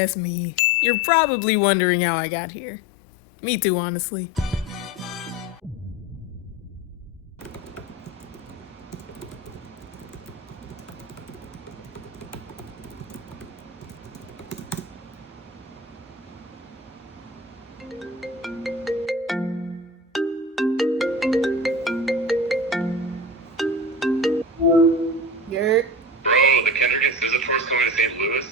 that's me. You're probably wondering how I got here. Me too, honestly. You're Bro, the Kendrick and SZA tour's coming to St. Louis.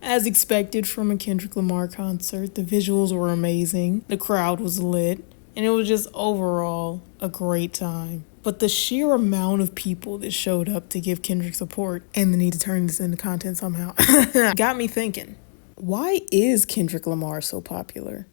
As expected from a Kendrick Lamar concert, the visuals were amazing, the crowd was lit, and it was just overall a great time. But the sheer amount of people that showed up to give Kendrick support and the need to turn this into content somehow got me thinking, why is Kendrick Lamar so popular?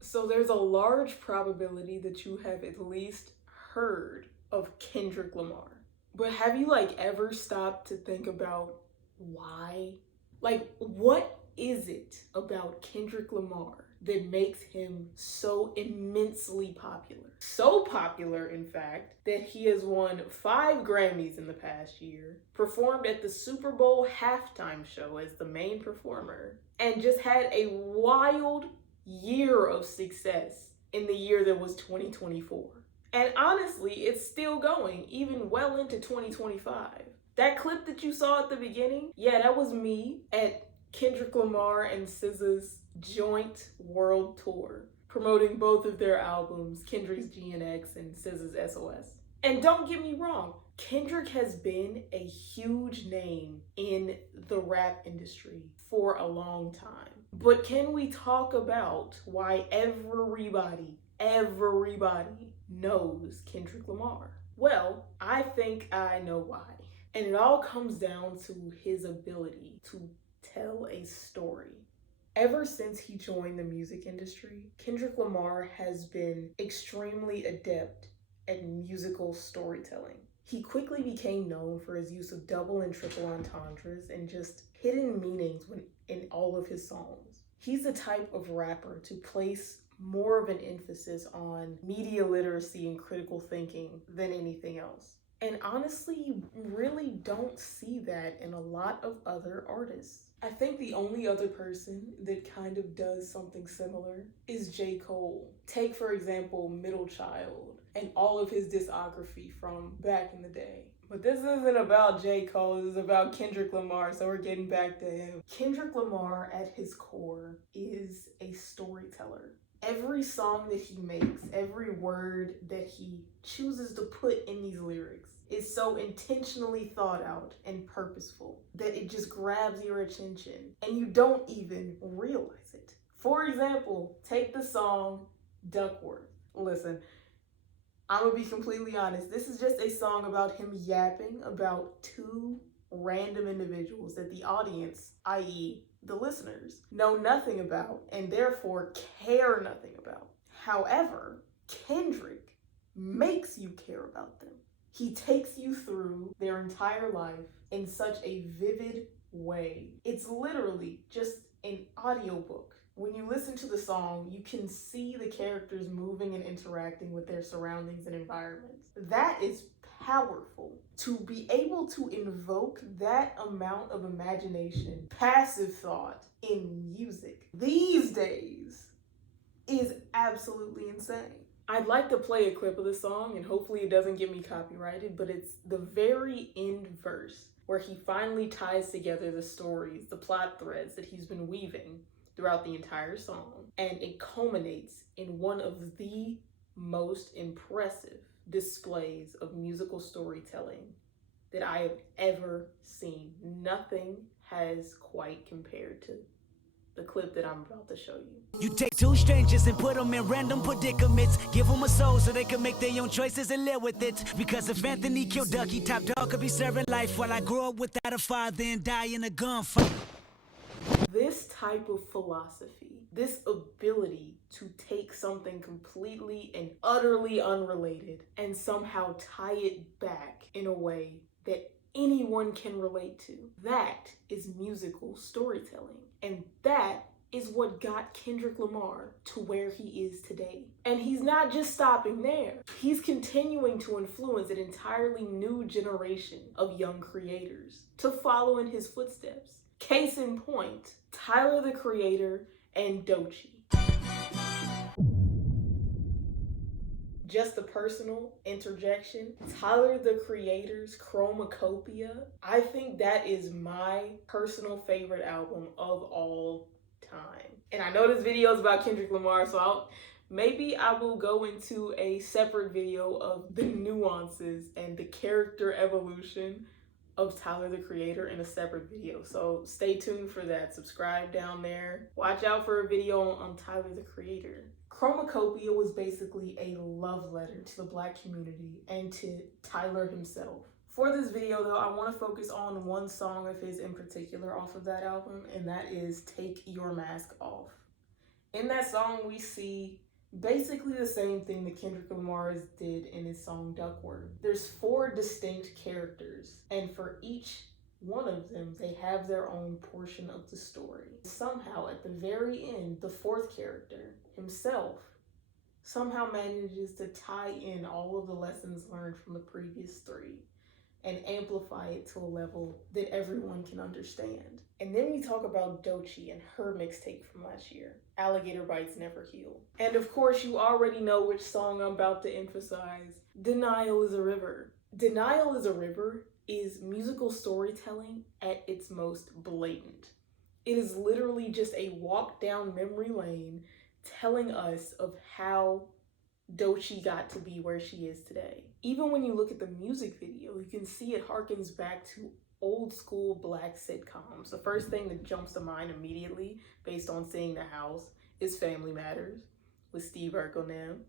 So there's a large probability that you have at least heard of Kendrick Lamar. But have you ever stopped to think about why? What is it about Kendrick Lamar that makes him so immensely popular? So popular, in fact, that he has won 5 Grammys in the past year, performed at the Super Bowl halftime show as the main performer, and just had a wild year of success in the year that was 2024. And honestly, it's still going, even well into 2025. That clip that you saw at the beginning, yeah, that was me at Kendrick Lamar and SZA's joint world tour, promoting both of their albums, Kendrick's GNX and SZA's SOS. And don't get me wrong, Kendrick has been a huge name in the rap industry for a long time. But can we talk about why everybody knows Kendrick Lamar? Well, I think I know why. And it all comes down to his ability to tell a story. Ever since he joined the music industry, Kendrick Lamar has been extremely adept at musical storytelling. He quickly became known for his use of double and triple entendres and just hidden meanings in all of his songs. He's the type of rapper to place more of an emphasis on media literacy and critical thinking than anything else. And honestly, you really don't see that in a lot of other artists. I think the only other person that kind of does something similar is J. Cole. Take, for example, Middle Child and all of his discography from back in the day. But this isn't about J. Cole, this is about Kendrick Lamar, so we're getting back to him. Kendrick Lamar, at his core, is a storyteller. Every song that he makes, every word that he chooses to put in these lyrics is so intentionally thought out and purposeful that it just grabs your attention and you don't even realize it. For example, take the song Duckworth. Listen, I'm gonna be completely honest. This is just a song about him yapping about 2 random individuals that the audience, i.e., the listeners, know nothing about and therefore care nothing about. However, Kendrick makes you care about them. He takes you through their entire life in such a vivid way. It's literally just an audiobook. When you listen to the song, you can see the characters moving and interacting with their surroundings and environments. That is powerful. To be able to invoke that amount of imagination, passive thought in music these days is absolutely insane. I'd like to play a clip of the song and hopefully it doesn't get me copyrighted, but it's the very end verse where he finally ties together the stories, the plot threads that he's been weaving throughout the entire song, and it culminates in one of the most impressive displays of musical storytelling that I have ever seen. Nothing has quite compared to the clip that I'm about to show you. You take 2 strangers and put them in random predicaments. Give them a soul so they can make their own choices and live with it. Because if Anthony killed Ducky, Top Dog could be serving life while I grow up without a father and die in a gunfight. This type of philosophy, this ability to take something completely and utterly unrelated and somehow tie it back in a way that anyone can relate to. That is musical storytelling. And that is what got Kendrick Lamar to where he is today. And he's not just stopping there. He's continuing to influence an entirely new generation of young creators to follow in his footsteps. Case in point, Tyler the Creator and Doechii. Just a personal interjection, Tyler the Creator's Chromacopia, I think that is my personal favorite album of all time. And I know this video is about Kendrick Lamar, so maybe I will go into a separate video of the nuances and the character evolution of Tyler the Creator in a separate video. So stay tuned for that. Subscribe down there. Watch out for a video on Tyler the Creator. Chromacopia was basically a love letter to the Black community and to Tyler himself. For this video though, I want to focus on one song of his in particular off of that album, and that is Take Your Mask Off. In that song, we see basically the same thing that Kendrick Lamar did in his song Duckworth. There's 4 distinct characters, and for each one of them, they have their own portion of the story. Somehow, at the very end, the 4th character, himself, somehow manages to tie in all of the lessons learned from the previous 3 and amplify it to a level that everyone can understand. And then we talk about Doechii and her mixtape from last year, Alligator Bites Never Heal. And of course, you already know which song I'm about to emphasize. Denial is a River. Denial is a River is musical storytelling at its most blatant. It is literally just a walk down memory lane telling us of how Doechii got to be where she is today. Even when you look at the music video, you can see it harkens back to old school Black sitcoms. The first thing that jumps to mind immediately, based on seeing The House, is Family Matters with Steve Urkel and them.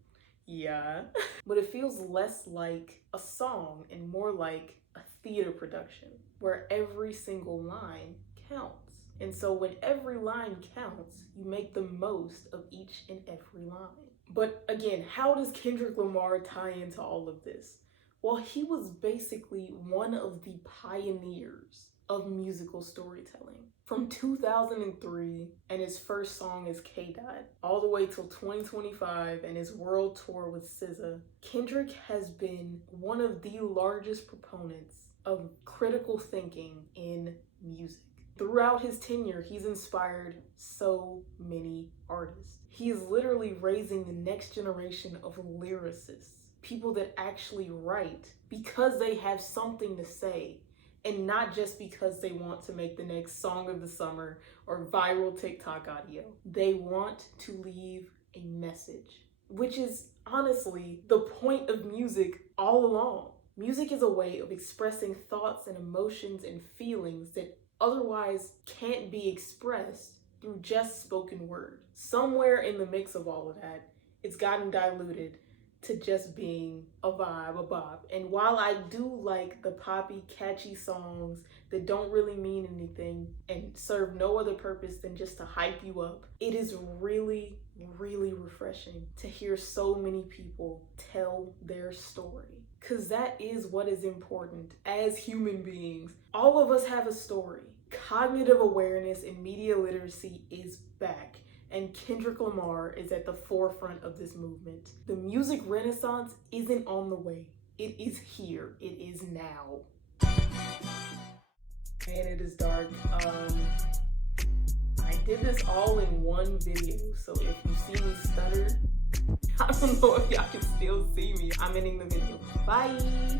Yeah. But it feels less like a song and more like a theater production where every single line counts. And so when every line counts, you make the most of each and every line. But again, how does Kendrick Lamar tie into all of this? Well, he was basically one of the pioneers of musical storytelling. From 2003 and his first song is K-Dot, all the way till 2025 and his world tour with SZA, Kendrick has been one of the largest proponents of critical thinking in music. Throughout his tenure, he's inspired so many artists. He is literally raising the next generation of lyricists, people that actually write because they have something to say and not just because they want to make the next song of the summer or viral TikTok audio. They want to leave a message, which is honestly the point of music all along. Music is a way of expressing thoughts and emotions and feelings that otherwise can't be expressed through just spoken word. Somewhere in the mix of all of that, it's gotten diluted to just being a vibe, a bop. And while I do like the poppy, catchy songs that don't really mean anything and serve no other purpose than just to hype you up, it is really, really refreshing to hear so many people tell their story. Because that is what is important as human beings. All of us have a story. Cognitive awareness and media literacy is back, and Kendrick Lamar is at the forefront of this movement. The music renaissance isn't on the way. It is here. It is now. And it is dark. I did this all in one video, so if you see me stutter, I don't know if y'all can still see me. I'm ending the video. Bye!